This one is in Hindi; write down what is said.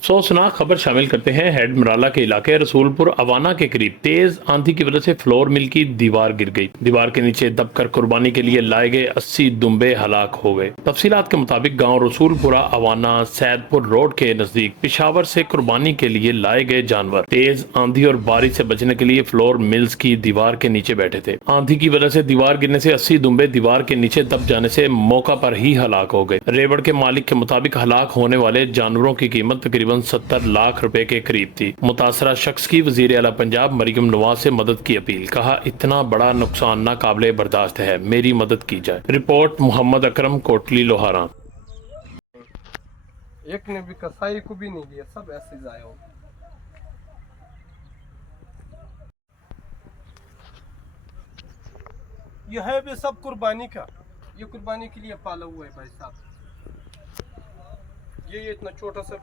अफसोसनाक खबर शामिल करते हैं हेड मराला के इलाके रसूलपुर अवाना के करीब तेज आंधी की वजह से फ्लोर मिल की दीवार गिर गई। दीवार के नीचे दबकर कुर्बानी के लिए लाए गए 80 दुम्बे हलाक हो गए। तफसीलात के मुताबिक गांव रसूलपुरा अवाना सैदपुर रोड के नजदीक पिशावर से कुर्बानी के लिए लाए गए जानवर तेज आंधी और बारिश से बचने के लिए फ्लोर मिल्स की दीवार के नीचे बैठे थे। आंधी की वजह से दीवार गिरने से 80 दुम्बे दीवार के नीचे दब जाने से मौका पर ही हलाक हो गए। रेवड़ के मालिक के मुताबिक हलाक होने वाले जानवरों की कीमत तकरीबन 70 लाख रुपए के करीब थी। मुतासरा शख्स की वजीर आला पंजाब मरियम नवाज से मदद की अपील। कहा, इतना बड़ा नुकसान नाकाबिले बर्दाश्त है, मेरी मदद की जाए। रिपोर्ट मोहम्मद अकरम, कोटली लोहारा। एक ने भी कसाई को भी नहीं दिया, सब ऐसे जाए हो। यह है भी सब कुर्बानी का, ये कुर्बानी के लिए पाला हुआ है भाई साहब। ये इतना छोटा सा